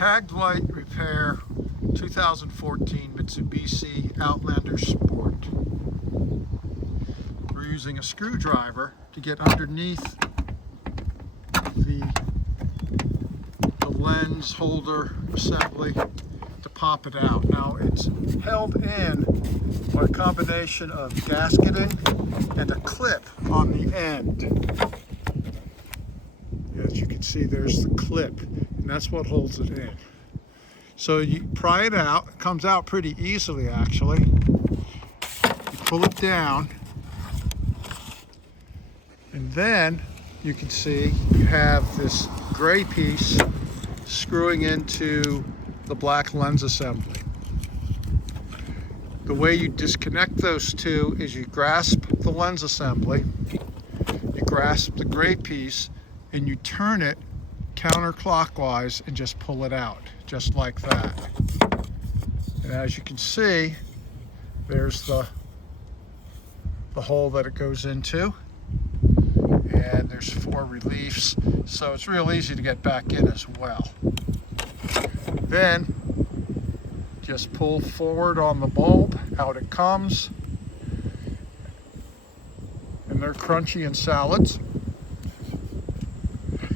Tagged light repair 2014 Mitsubishi Outlander Sport. We're using a screwdriver to get underneath the lens holder assembly to pop it out. Now it's held in by a combination of gasketing and a clip on the end. As you can see, there's the clip, and that's what holds it in. So you pry it out. It comes out pretty easily, actually. You pull it down, and then you can see you have this gray piece screwing into the black lens assembly. The way you disconnect those two is you grasp the lens assembly, you grasp the gray piece, and you turn it counterclockwise and just pull it out, just like that. And as you can see, there's the hole that it goes into, and there's 4 reliefs, so it's real easy to get back in as well. Then just pull forward on the bulb, out it comes, and they're crunchy and salads.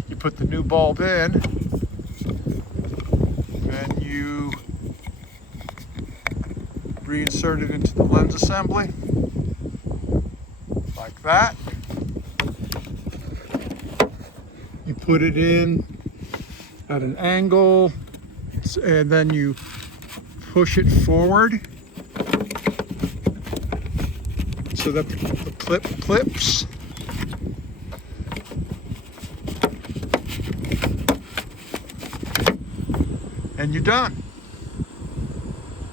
You put the new bulb in, then you reinsert it into the lens assembly, like that. You put it in at an angle, and then you push it forward so that the clip clips. And you're done.